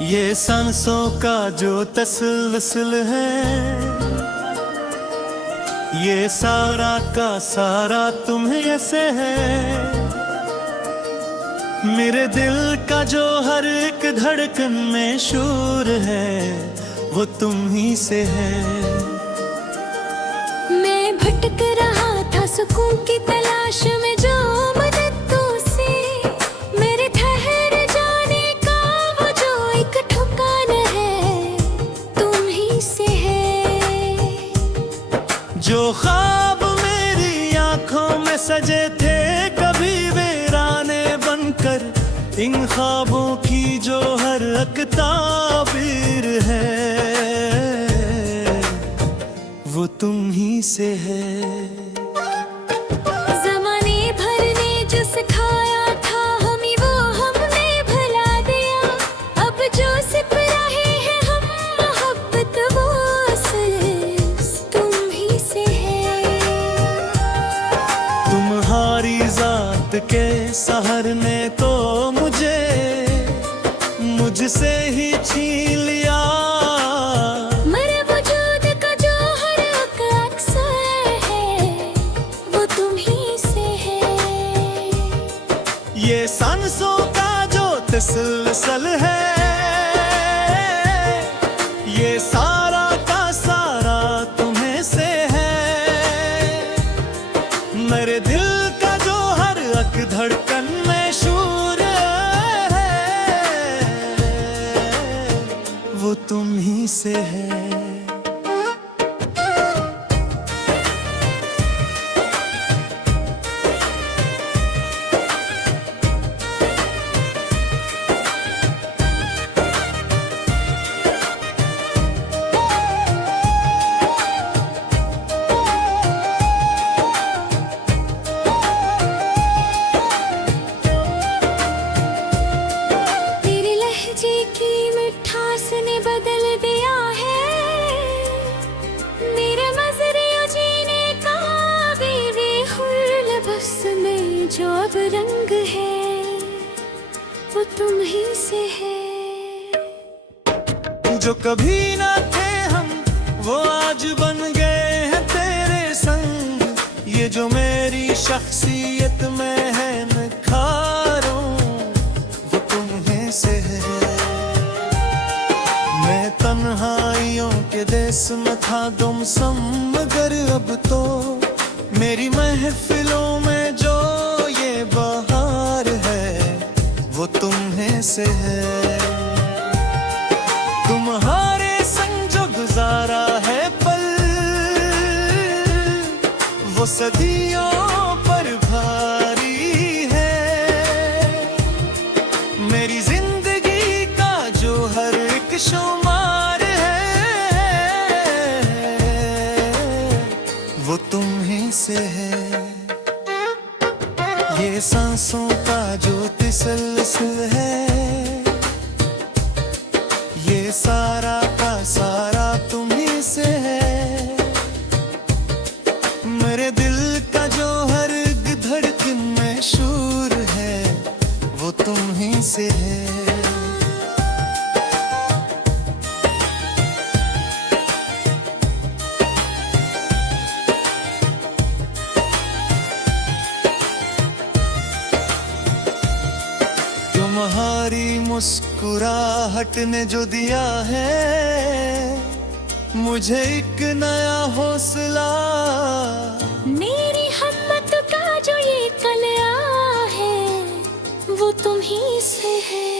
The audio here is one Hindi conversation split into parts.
ये सांसों का जो तसलसल है, ये सारा का सारा तुम्हें से है। मेरे दिल का जो हर एक धड़कन में शूर है, वो तुम ही से है। मैं भटक रहा था सुकून की तलाश में, जो मदद तुझसे मेरे ठहर जाने का वो जो एक ठिकान है, तुम ही से है। जो ख्वाब मेरी आंखों में सजे थे, कभी वीराने बनकर, इन ख्वाबों की जो हर एक ताबीर है, वो तुम ही से है। ज़माने भर ने जो सिखाया था हमें, वो हमने भुला दिया। अब जो सिप रहे हैं हम मोहब्बत, वो सिर्फ तुम ही से है। तुम्हारी जात के सहर ने तो मुझसे ही छीन लिया। मेरे वजूद का जो हर एक अक्सर है, वो तुम ही से है। ये सांसों का जो तसलसल है, ये सारा का सारा तुम्हें से है। मेरे दिल का जो हर एक धड़कन में शूर है, वो तुम ही से है। तेरे लहजे की मिठास ने बदल दिया है मेरे मज़रे जीने का। बेखुर लबस में जो अब रंग है, वो तुम ही से है। जो कभी ना थे हम, वो आज बन गए हैं तेरे संग। ये जो मेरी शख्सियत में है निखारों, वो तुम्हें से है। मैं तन्हाइयों के देश में था गुमसुम, मगर अब तो मेरी महफिलों में जो ये बहार है, वो तुम्हें से है। तुम्हारे संग जो गुजारा है पल, वो सदियों पर भारी है। मेरी जिंदगी का जो हर एक शुमार है, वो तुम ही से है। ये सांसों का जो तसलसल है, ये सारा का सारा तुम ही से है। मेरे दिल का जो हर एक धड़कन में शूर है, वो तुम ही से है। तुम्हारी मुस्कुराहट ने जो दिया है मुझे एक नया हौसला। मेरी हिम्मत का जो ये कलया है, वो तुम ही से है।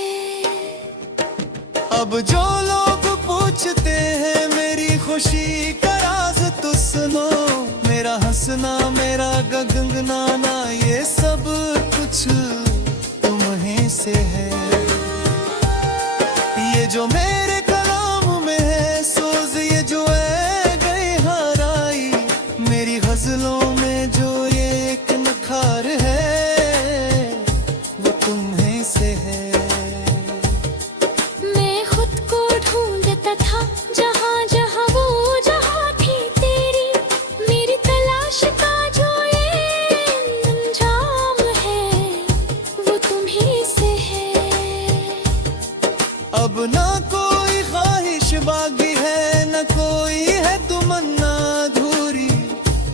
अब जो लोग पूछते हैं मेरी खुशी का राज, तो सुनो, मेरा हंसना, मेरा गगनाना, ये सब कुछ तुम्हें से है। ये जो मेरे कलाम में है सोज, ये जो है गई हराई, मेरी गजलों में जो ये एक नखार है, वो तुम्हें से है। मैं खुद को ढूंढता था जहाँ जहाँ, वो जहाँ थी तेरी। मेरी तलाश का जो ये अंजाम है, वो तुम ही से है। अब ना कोई ख्वाहिश बाकी है, न कोई है तमन्ना अधूरी।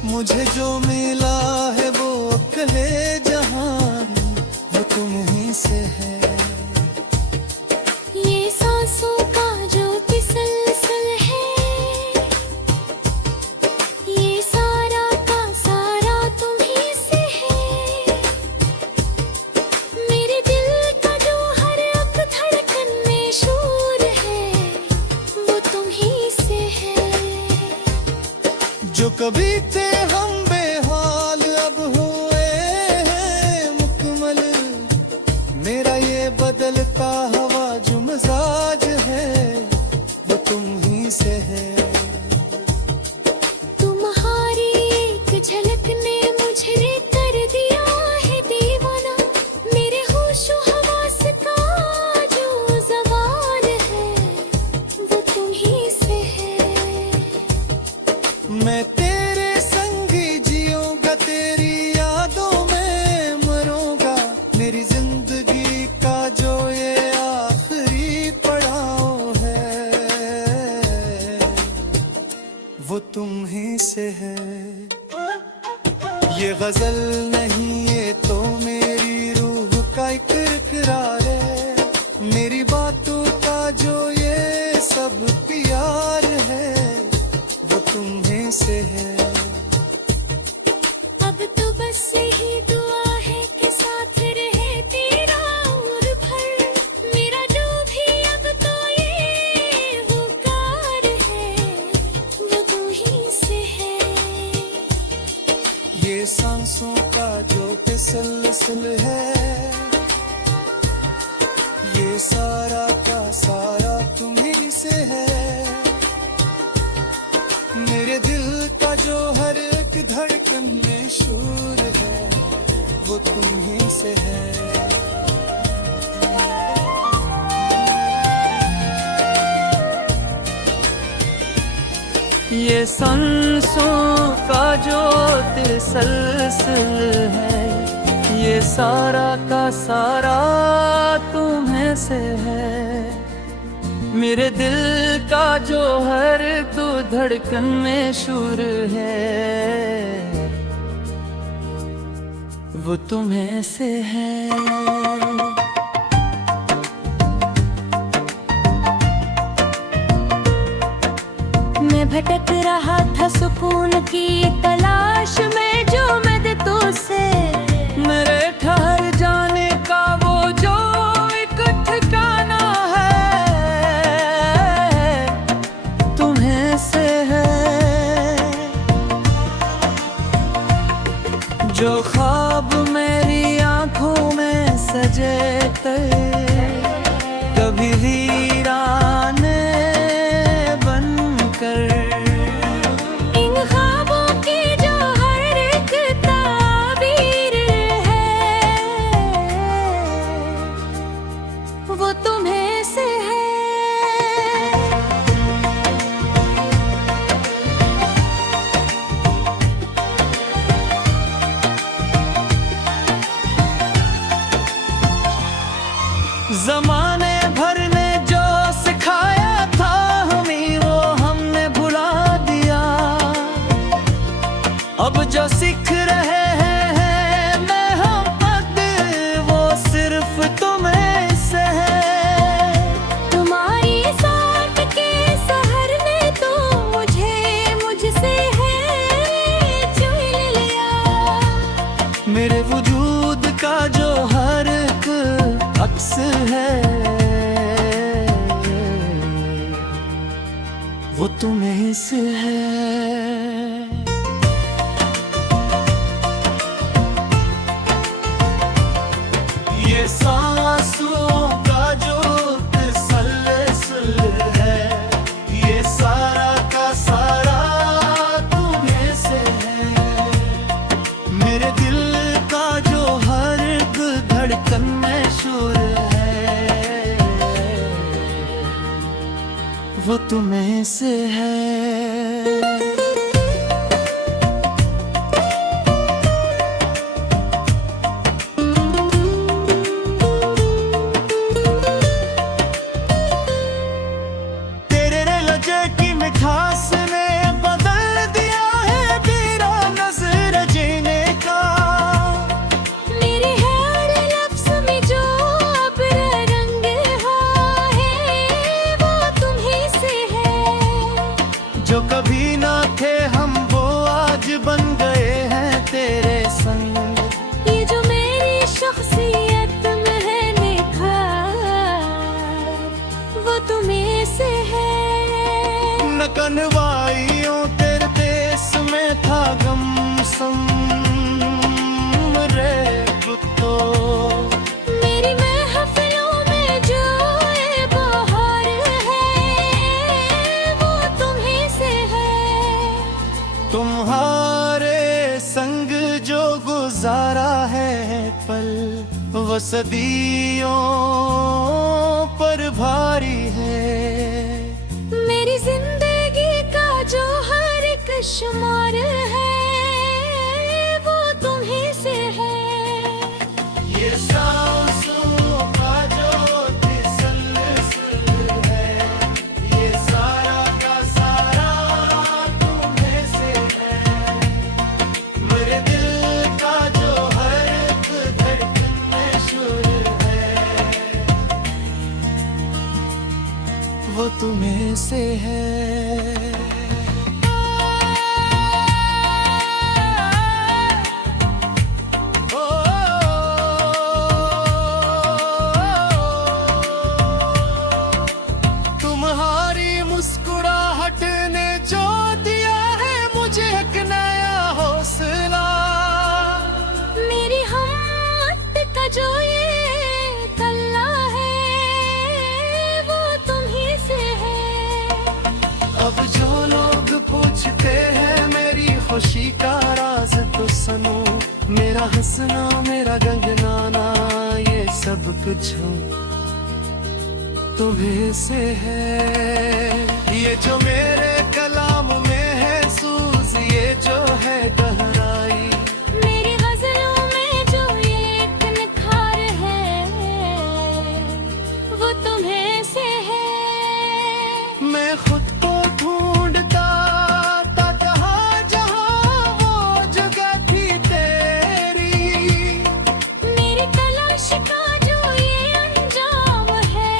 मुझे जो मिला है वो अकेले जहान, वो तुम ही से है। ये सांसों का जो तसलसल है, ये सारा का सारा तुम ही से है। मेरे दिल का जो हर एक धड़कन में शोर है, वो तुम ही से है। जो कभी थे हम बेहाल अब हुए हैं मुकम्मल। मेरा ये बदलता हवा जो मिजाज है, वो तुम ही से है। तुम्हारी एक झलक ने मुझे कर दिया है दीवाना। मेरे होशो हवास का जो ज़वाल है, वो तुम ही से है। मैं तेरे संग ही जियूंगा, तेरी यादों में मरूंगा। मेरी जिंदगी का जो ये आखिरी पड़ाव है, वो तुम ही से है। ये गजल नहीं, ये तो मेरी रूह का एक इकरार है। मेरी बातों का जो ये सब प्यार है, वो तुम्हें से है। अब तो बस यही दुआ है कि साथ रहे तेरा उम्र भर। मेरा जो भी अब तो ये हुकार है, वो तुम ही से है। ये सांसों का जो तसलसल है, ये सारा का सारा तुम्ही से है। मेरे दिल का जो हर एक धड़कन में शोर है, वो तुम्ही से है। ये सांसों का जो तसलसल है, ये सारा का सारा तुम्हें से है। मेरे दिल का जो हर तो धड़कन में शूर है, वो तुम्हें से है। मैं भटक रहा था सुकून की तलाश में, जो मैं तुझसे मेरे ठहर जाने का वो जो एक ठिकाना है, तुम्हें से है। जो ख्वाब मेरी आंखों में सजे थे, कभी वीराने बनकर, इन ख्वाबों की जो हर एक ताबीर है, वो तुम्हें से है। जमाने भर ने जो सिखाया था हमें, वो हमने भुला दिया। अब जो सीख रहे हैं मैं हम पद, वो सिर्फ तुम्हें से है। तुम्हारी साथ के सहर ने तो मुझे मुझसे है चुन लिया। मेरे वजूद का जो हर एक अक्स है, वो तुम्हें से है। ये सांसों का जो तसलसल है, ये सारा का सारा तुम्हें से है। मेरे दिल का जो हर एक धड़कन में शोर है, वो तुम्हें से है। वो सदियों पर भारी है। मेरी जिंदगी का जो हर एक शुमार है वो तुम्हीं से है। ये सांसों का जो तसल्सल है, ये सारा का सारा तुम्हें से है। मेरे दिल का जो हर एक धड़कन में शोर है, वो तुम्हें से है। तुम्हारी मुस्कुराहट ने जो दिया है मुझे एक नया हौसला। मेरी हिम्मत का जो ये तल्ला है वो तुम्हीं से है। अब जो लोग पूछते हैं मेरी खुशी का राज तो सुनो, मेरा हंसना मेरा गंगनाना ये सब कुछ तुम्हें से है। ये जो मेरे कलाम में है सूज, ये जो है गहराई, मेरी गजलों में जो ये एक निखार है वो तुम्हें से है। मैं खुद को ढूंढता था जहाँ जहाँ वो जगह थी तेरी। मेरी तलाश का जो ये अंजाम है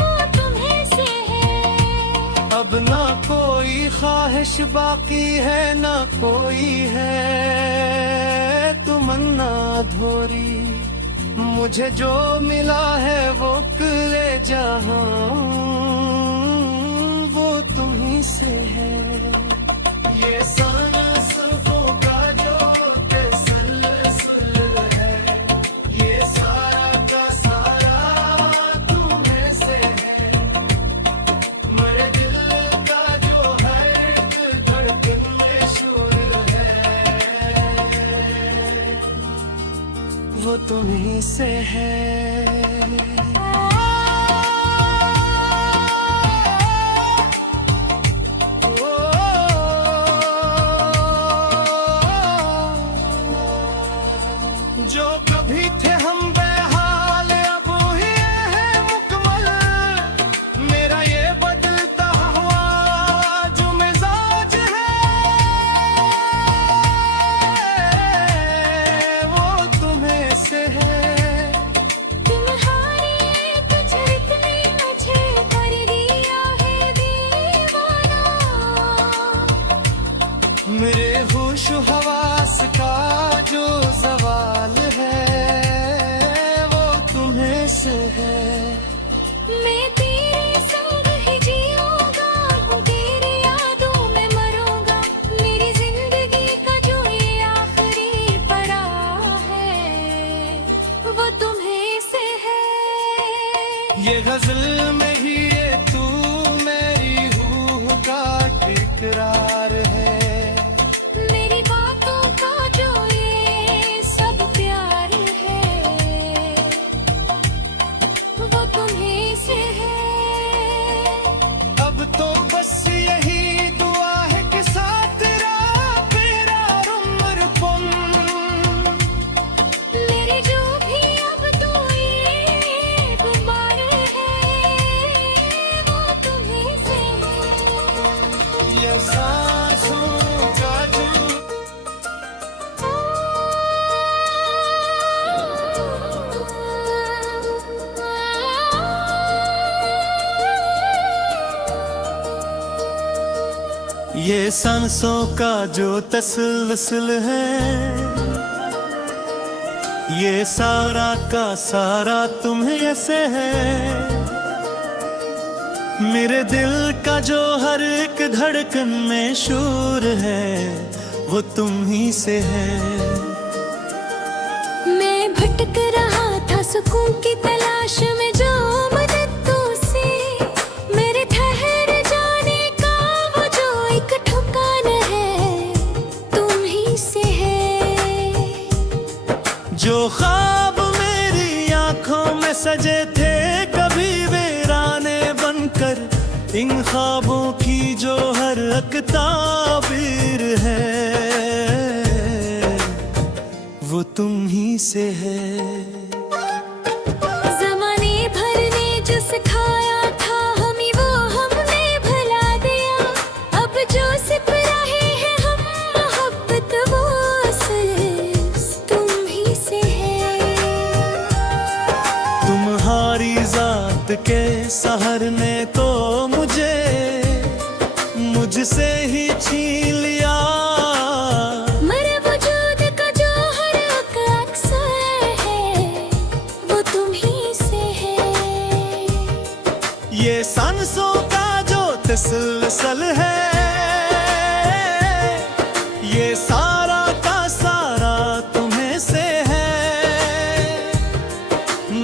वो तुम्हीं से है। अब ना कोई ख्वाहिश बाकी है, ना कोई है तमन्ना अधूरी। मुझे जो मिला है वो कुले जहां, वो तुम्हीं से है। ये सांसों का जो तसल्सल है, ये सारा का सारा तुम्हें से है। मेरे दिल का जो हर एक धड़कन में शोर है, वो तुम्हीं से है। जो कभी थे हम बेहाल अब हुए हैं मुकम्मल। मेरा ये बदलता हुआ जो मिजाज है वो तुम्हें से है। तुम्हारी एक झलक ने मुझे कर दिया है दीवाना। मेरे होश हवास का जो सवाल है वो तुम्हें से है। मैं तेरे संग ही जीऊंगा, तेरी यादों में मरूंगा। मेरी जिंदगी का जो ये आखिरी पड़ाव है वो तुम्हीं से है। ये गजल में ही ये तू मेरी रूह का इकरार है। मेरी बातों का जो ये सब प्यार है वो तुम्हीं से है। अब तो बस यही दुआ है कि साथ रहा तेरा उम्र पुन। मेरी जो भी अब तो ये गुबार है वो तुम्हीं से है। ये सांसों का जो ये सांसों का जो तसल्सल है, ये सारा का सारा तुम्हें से है। मेरे दिल का जो हर एक धड़कन में शोर है वो तुम ही से है। मैं भटक रहा था सुकून की तलाश में जो मदद तो से मेरे ठहर जाने का वो जो एक ठिकाना है तुम ही से है। जो ख्वाब मेरी आंखों में सजे थे कभी वीराने बनकर, इन ख्वाबों की जो हर एक ताबीर है वो तुम ही से है। ज़माने भर ने जो सिखाया था हमें वो हमने भुला दिया, अब जो सिप रहे हैं हम मोहब्बत वो सिर्फ तुम ही से है। तुम्हारी जात के सहर ने तो मुझे मुझसे ही छीन लिया, मेरे वजूद का जो हर एक अक्सर है वो तुम ही से है। ये सांसों का जो तसलसल है, ये सारा का सारा तुम्हें से है।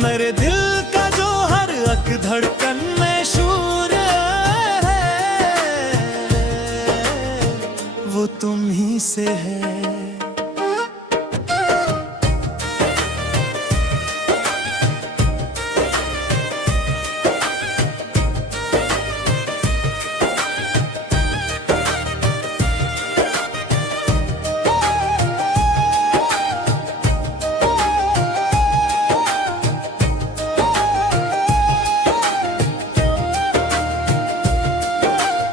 मेरे दिल का जो हर एक धड़कन में शूर है वो तुम ही से है।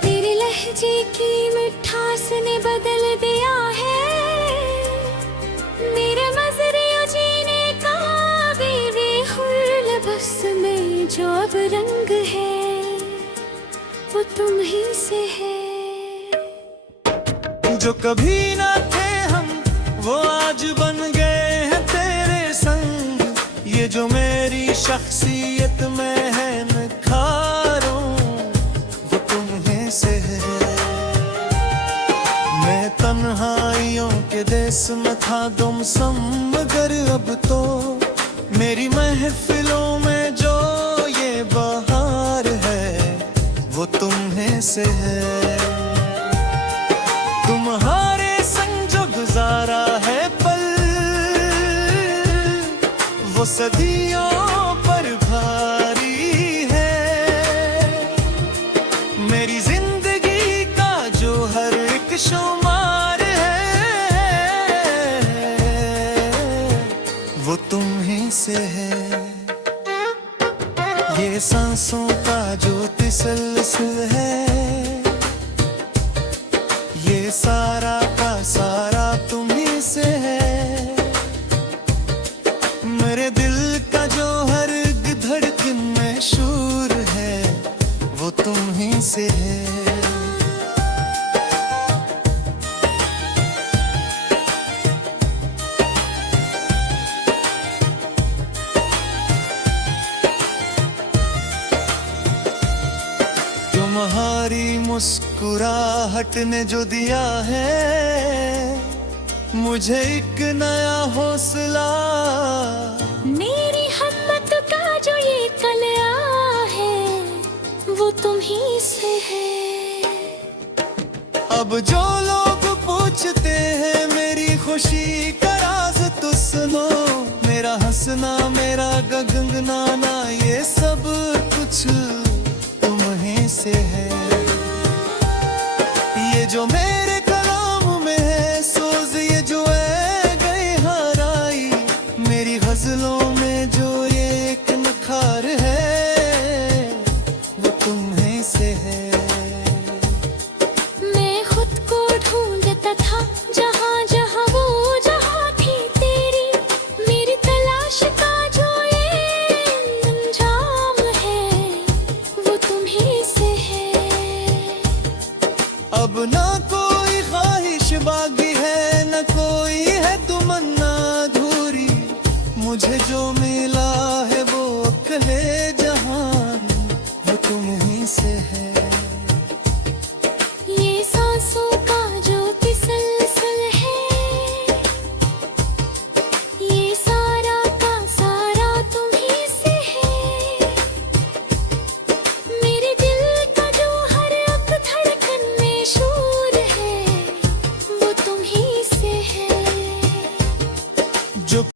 तेरे लहजे की मिठास ने बदल दिया है मेरे मज़रियों जीने का, बेवे हुर्र बस में जो अब रंग है वो तुम ही से है। जो कभी ना थे हम वो आज बन गए हैं तेरे संग, ये जो मेरी शख्सियत में है निखारों वो तुम्हें से है। मैं तन्हाइयों के देश में था गुमसुम, मगर अब तो मेरी महफिलों में जो ये बहार है वो तुम्हें से है। तुम्हारे संग जो गुजारा है पल वो सदियों पर भारी है। मेरी जिंदगी का जो हर एक शुमार है वो तुम ही से है। ये सांसों का जो तसलसल है, ये सारा का सारा तुम्हीं से है। मेरे दिल का जो हर एक धड़कन में शूर है वो तुम्हीं से है। तुम्हारी मुस्कुराहट ने जो दिया है मुझे एक नया हौसला, मेरी हिम्मत का जो ये कलया है वो तुम ही से है। अब जो लोग पूछते हैं मेरी खुशी का राज तो सुनो, मेरा हंसना मेरा गगनगाना ये सब कुछ तुम्हीं से है। ये जो मेरे कलाम में है सोज, ये जो है गए हराई, मेरी गजलों में जो ये एक नखार है वो तुम्हीं से है। मैं खुद को ढूंढता था जहाँ जहाँ वो जहाँ थी तेरी, मेरी तलाश का जो ये अंजाम है वो तुम्हीं से है। अब ना कोई ख्वाहिश बाकी है न कोई है तमन्ना अधूरी, मुझे जो मिला है वो अकेले जहान वो तुम्हीं से है।